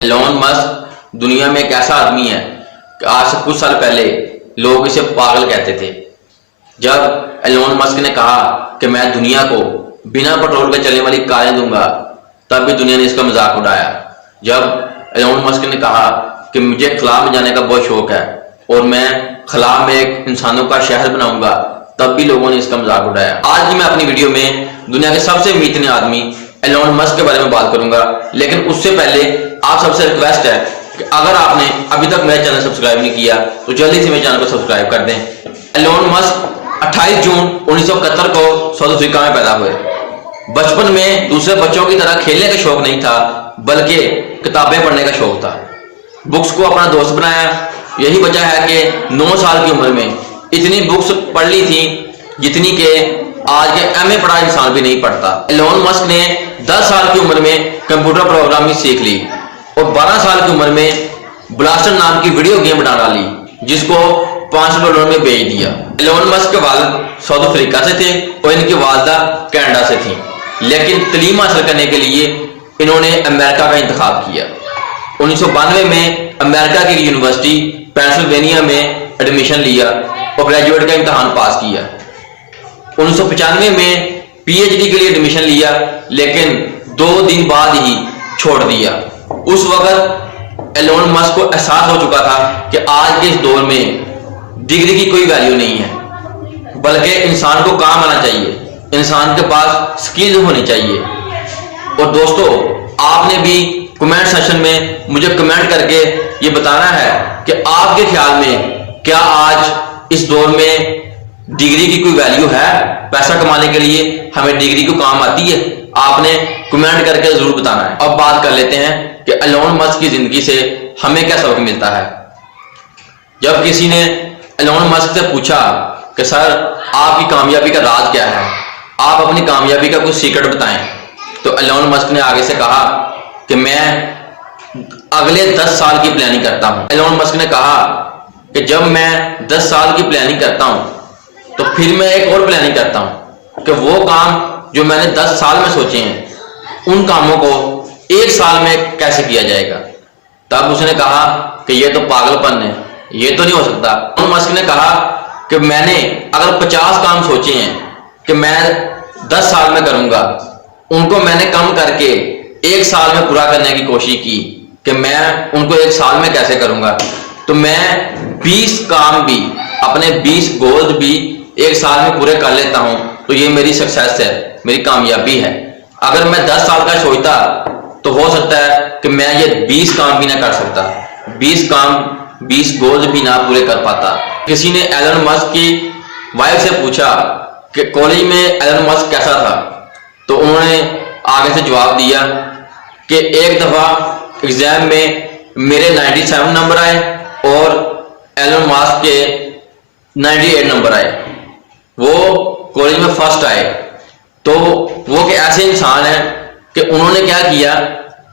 Elon Musk दुनिया में एक ऐसा आदमी है कि आज से कुछ साल पहले लोग इसे पागल कहते थे। जब एलोन मस्क ने कहा कि मैं दुनिया को बिना पेट्रोल के चलने वाली कारें दूंगा, तब भी दुनिया ने इसका मजाक उड़ाया। जब एलोन मस्क ने कहा कि मुझे खला में जाने का बहुत शौक है और मैं खला में एक इंसानों का शहर बनाऊंगा, तब भी लोगों ने इसका मजाक उड़ाया। आज की मैं अपनी वीडियो में दुनिया के सबसे अमीर आदमी एलोन मस्क के बारे में बात करूंगा, लेकिन उससे पहले आप सबसे रिक्वेस्ट है कि अगर आपने अभी तक मेरा चैनल सब्सक्राइब नहीं किया तो जल्दी से मेरे चैनल को सब्सक्राइब कर दें। एलोन मस्क 28 जून 1971 को साउथ अफ्रीका में पैदा हुए। बचपन में दूसरे बच्चों की तरह खेलने का शौक नहीं था, बल्कि किताबें पढ़ने का शौक था। बुक्स को अपना दोस्त बनाया। यही वजह है कि 9 साल की उम्र में इतनी बुक्स पढ़ ली थी जितनी के आज के एमए पढ़ा इंसान भी नहीं पढ़ता। एलोन मस्क ने 10 साल की उम्र में कंप्यूटर प्रोग्रामिंग सीख ली और 12 साल की उम्र में ब्लास्टर नाम की वीडियो गेम बना डाली, जिसको $500 में बेच दिया। एलोन मस्क के वालिद साउथ अफ्रीका से थे और इनकी वालदा कनाडा से थी, लेकिन तालीम हासिल करने के लिए इन्होंने अमेरिका का इंतखाब किया। 1992 में अमेरिका की यूनिवर्सिटी पेंसिल्वेनिया में एडमिशन लिया और ग्रेजुएट का इम्तहान पास किया। 1995 में पीएचडी के लिए एडमिशन लिया, लेकिन 2 दिन बाद ही छोड़ दिया। उस वक्त एलोन मस्क को एहसास हो चुका था कि आज के इस दौर में डिग्री की कोई वैल्यू नहीं है, बल्कि इंसान को काम आना चाहिए, इंसान के पास स्किल होनी चाहिए। और दोस्तों, आपने भी कमेंट सेक्शन में मुझे कमेंट करके ये बताना है कि आपके ख्याल में क्या आज इस दौर में डिग्री की कोई वैल्यू है? पैसा कमाने के लिए हमें डिग्री को काम आती है? आपने कमेंट करके जरूर बताना है। अब बात कर लेते हैं कि एलोन मस्क की जिंदगी से हमें क्या सबक मिलता है। जब किसी ने एलोन मस्क से पूछा कि सर, आपकी कामयाबी का राज क्या है, आप अपनी कामयाबी का कुछ सीक्रेट बताएं, तो एलोन मस्क ने आगे से कहा कि मैं अगले 10 साल की प्लानिंग करता हूं। एलोन मस्क ने कहा कि जब मैं 10 साल की प्लानिंग करता हूं तो फिर मैं एक और प्लानिंग करता हूं कि वो काम जो मैंने 10 साल में सोचे हैं उन कामों को 1 साल में कैसे किया जाएगा। तब उसने कहा कि ये तो पागलपन है, ये तो नहीं हो सकता। एलोन मस्क ने कहा कि मैंने अगर 50 काम सोचे हैं कि मैं 10 साल में करूंगा, उनको मैंने कम करके 1 साल में पूरा करने की कोशिश की कि मैं उनको 1 साल में कैसे करूंगा। तो मैं 20 काम भी, अपने 20 गोल्स भी 1 साल में पूरे कर लेता हूं, तो ये मेरी सक्सेस है, मेरी कामयाबी है। अगर मैं 10 साल का सोचता तो हो सकता है कि मैं ये 20 काम भी ना कर सकता, 20 काम, 20 गोल्स भी ना पूरे कर पाता। किसी ने एलोन मस्क की वाइफ से पूछा कि कॉलेज में एलोन मस्क कैसा था, तो उन्होंने आगे से जवाब दिया कि एक दफा एग्जाम में मेरे 97 नंबर आए और एलोन मस्क के 98 नंबर आए। वो कॉलेज में फर्स्ट आए। तो वो कि ऐसे इंसान है कि उन्होंने क्या किया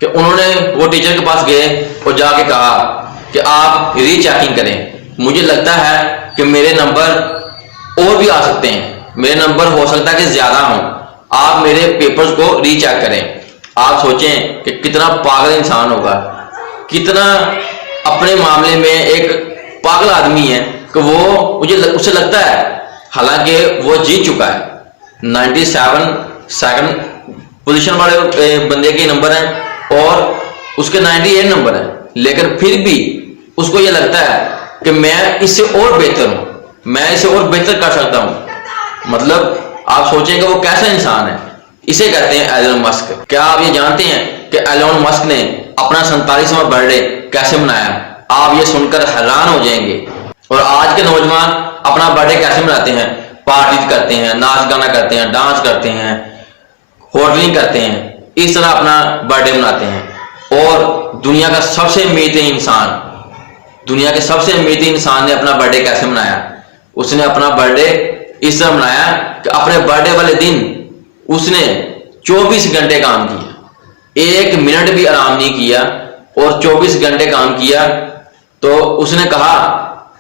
कि उन्होंने वो टीचर के पास गए और जाके कहा कि आप रीचेकिंग करें, मुझे लगता है कि मेरे नंबर और भी आ सकते हैं, मेरे नंबर हो सकता है कि ज्यादा हों, आप मेरे पेपर्स को रीचेक करें। आप सोचें कि कितना पागल इंसान होगा, कितना अपने मामले में एक पागल आदमी है कि वो मुझे उसे लगता है, हालांकि वो जीत चुका है। 97 सेकंड पोजीशन वाले बंदे के नंबर हैं और उसके 98 नंबर हैं, लेकिन फिर भी उसको ये लगता है कि मैं इससे और बेहतर हूं, मैं इसे और बेहतर कर सकता हूं। मतलब आप सोचें कि वो कैसा इंसान है। इसे कहते हैं एलोन मस्क। क्या आप ये जानते हैं कि एलोन मस्क ने अपना 47वां बर्थडे कैसे मनाया? आप ये सुनकर हैरान हो जाएंगे। और आज के नौजवान अपना बर्थडे कैसे मनाते हैं? पार्टी करते हैं, नाच गाना करते हैं, डांस करते हैं, होटलिंग करते हैं, इस तरह अपना बर्थडे मनाते हैं। और दुनिया का सबसे अमीर इंसान, दुनिया के सबसे अमीर इंसान ने अपना बर्थडे कैसे मनाया? उसने अपना बर्थडे इस तरह मनाया कि अपने बर्थडे वाले दिन उसने 24 घंटे काम किया, 1 मिनट भी आराम नहीं किया और 24 घंटे काम किया। तो उसने कहा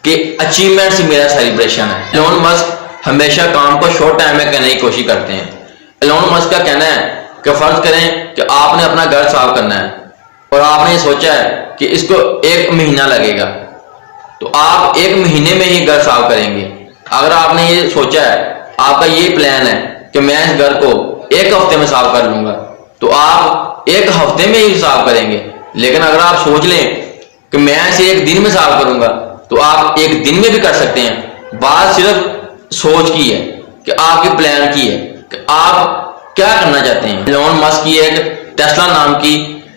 कि अचीवमेंट्स मेरा सेलिब्रेशन है। एलोन मस्क हमेशा काम को शॉर्ट टाइम में करने की कोशिश करते हैं। एलोन मस्क का कहना है कि फर्ज करें कि आपने अपना घर साफ करना है, اور آپ نے یہ سوچا ہے کہ اس کو 1 مہینہ لگے گا، تو آپ 1 مہینے میں ہی گھر صاف کریں گے۔ اگر آپ نے یہ سوچا ہے، آپ کا یہ پلان ہے کہ میں اس گھر کو 1 ہفتے میں صاف کر لوں گا، تو آپ 1 ہفتے میں ہی صاف کریں گے۔ لیکن اگر آپ سوچ لیں کہ میں اسے 1 دن میں صاف کروں گا، تو آپ 1 دن میں بھی کر سکتے ہیں۔ بات صرف سوچ کی ہے کہ آپ کے پلان کی ہے کہ آپ کیا کرنا چاہتے ہیں۔ ایلون مسک کی ایک ٹیسلا نام کی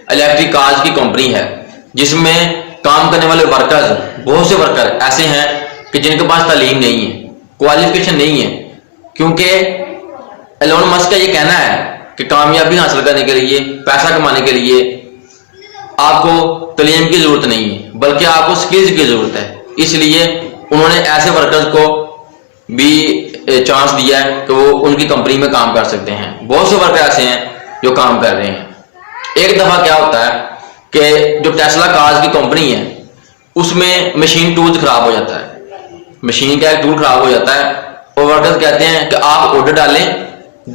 الیکٹرک کارز کی کمپنی ہے، جس میں کام کرنے والے ورکرز، بہت سے ورکر ایسے ہیں کہ جن کے پاس تعلیم نہیں ہے، کوالیفیکیشن نہیں ہے، کیونکہ ایلون مسک کا یہ کہنا ہے کہ کامیابی حاصل کرنے کے لیے، پیسہ کمانے کے لیے آپ کو تعلیم کی ضرورت نہیں ہے، بلکہ آپ کو سکلز کی ضرورت ہے۔ اس لیے انہوں نے ایسے ورکرز کو بھی چانس دیا ہے کہ وہ ان کی کمپنی میں کام کر سکتے ہیں۔ بہت سے ورکر ایسے ہیں جو کام کر رہے ہیں۔ ایک دفعہ کیا ہوتا ہے کہ جو ٹیسلا کارز کی کمپنی ہے، اس میں مشین ٹولز خراب ہو جاتا ہے، مشین کا ایک ٹول خراب ہو جاتا ہے، اور ورکرز کہتے ہیں کہ آپ آرڈر ڈالیں،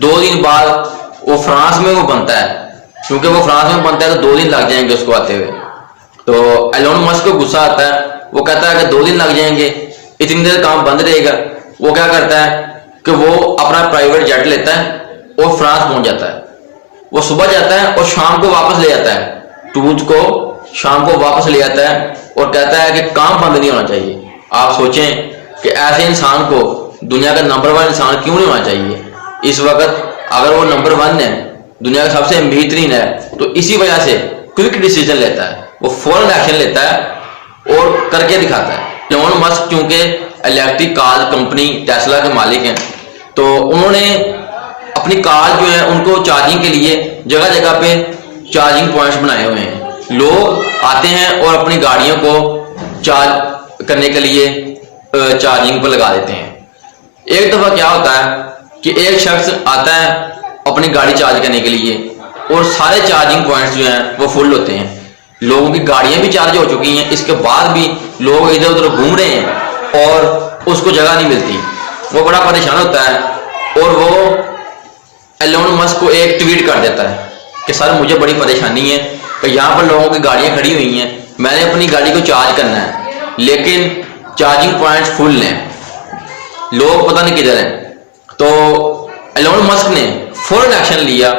2 دن بعد وہ فرانس میں وہ بنتا ہے، کیونکہ وہ فرانس میں بنتا ہے تو 2 دن لگ جائیں گے اس کو آتے ہوئے۔ تو ایلون مسک کو غصہ آتا ہے، وہ کہتا ہے کہ 2 دن لگ جائیں گے، اتنی دیر کام بند رہے گا۔ وہ کیا کرتا ہے کہ وہ اپنا پرائیویٹ جیٹ لیتا ہے اور فرانس پہنچ جاتا ہے۔ وہ صبح جاتا ہے اور شام کو واپس لے جاتا ہے، ٹولز کو شام کو واپس لے جاتا ہے اور کہتا ہے کہ کام بند نہیں ہونا چاہیے۔ آپ سوچیں کہ ایسے انسان کو دنیا کا نمبر 1 انسان کیوں نہیں ہونا چاہیے اس وقت؟ اگر وہ نمبر 1 ہے، دنیا کا سب سے بہترین ہے، تو اسی وجہ سے کوئک ڈیسیجن لیتا ہے، وہ فوراً ایکشن لیتا ہے اور کر کے دکھاتا ہے۔ ایلون مسک چونکہ الیکٹرک کار کمپنی ٹیسلا کے مالک ہیں، تو انہوں نے اپنی کار جو ہے ان کو چارجنگ کے لیے جگہ جگہ پہ چارجنگ پوائنٹس بنائے ہوئے ہیں۔ لوگ آتے ہیں اور اپنی گاڑیوں کو چارج کرنے کے لیے چارجنگ پر لگا دیتے ہیں۔ ایک دفعہ کیا ہوتا ہے کہ ایک شخص آتا ہے اپنی گاڑی چارج کرنے کے لیے، اور سارے چارجنگ پوائنٹس جو ہیں وہ فل ہوتے ہیں، لوگوں کی گاڑیاں بھی چارج ہو چکی ہیں، اس کے بعد بھی لوگ ادھر ادھر گھوم رہے ہیں اور اس کو جگہ نہیں ملتی۔ وہ بڑا پریشان ہوتا ہے اور وہ ایلون مسک کو ایک ٹویٹ کر دیتا ہے کہ سر مجھے بڑی پریشانی ہے کہ یہاں پر لوگوں کی گاڑیاں کھڑی ہوئی ہیں، میں نے اپنی گاڑی کو چارج کرنا ہے لیکن چارجنگ پوائنٹس فل ہیں، لوگ پتہ نہیں کدھر ہیں۔ تو ایلون مسک نے فوراً ایکشن لیا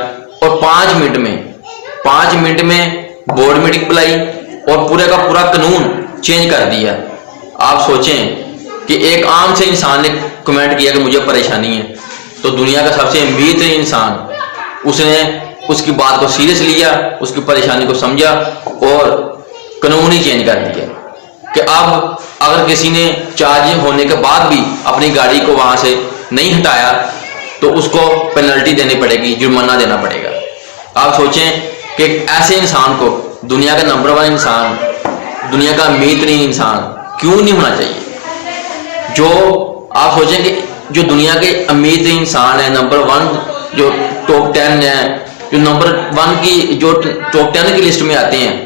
اور 5 منٹ میں بورڈ میٹنگ بلائی اور پورے کا پورا قانون چینج کر دیا۔ آپ سوچیں کہ ایک عام سے انسان نے کمنٹ کیا کہ مجھے پریشانی ہے، تو دنیا کا سب سے امیر ترین انسان، اس نے اس کی بات کو سیریس لیا، اس کی پریشانی کو سمجھا اور قانون ہی چینج کر دیا کہ اب اگر کسی نے چارجنگ ہونے کے بعد بھی اپنی گاڑی کو وہاں سے نہیں ہٹایا تو اس کو پینلٹی دینی پڑے گی، جرمانہ دینا پڑے گا۔ آپ سوچیں کہ ایک ایسے انسان کو، دنیا کا نمبر 1 انسان، دنیا کا امیر ترین انسان کیوں نہیں ہونا چاہیے؟ جو آپ سوچیں کہ جو دنیا کے امیر ترین انسان ہیں، نمبر 1 جو ٹاپ 10 ہے، جو نمبر 1 کی جو ٹاپ 10 کی لسٹ میں آتے ہیں،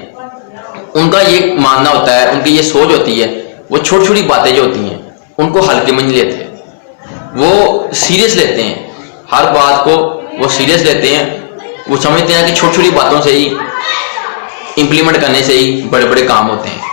ان کا یہ ماننا ہوتا ہے، ان کی یہ سوچ ہوتی ہے، وہ چھوٹی چھوٹی باتیں جو ہوتی ہیں ان کو ہلکے میں نہیں لیتے، وہ سیریس لیتے ہیں، ہر بات کو وہ سیریس لیتے ہیں۔ وہ سمجھتے ہیں کہ چھوٹی چھوٹی باتوں سے ہی امپلیمنٹ کرنے سے ہی بڑے بڑے کام ہوتے ہیں۔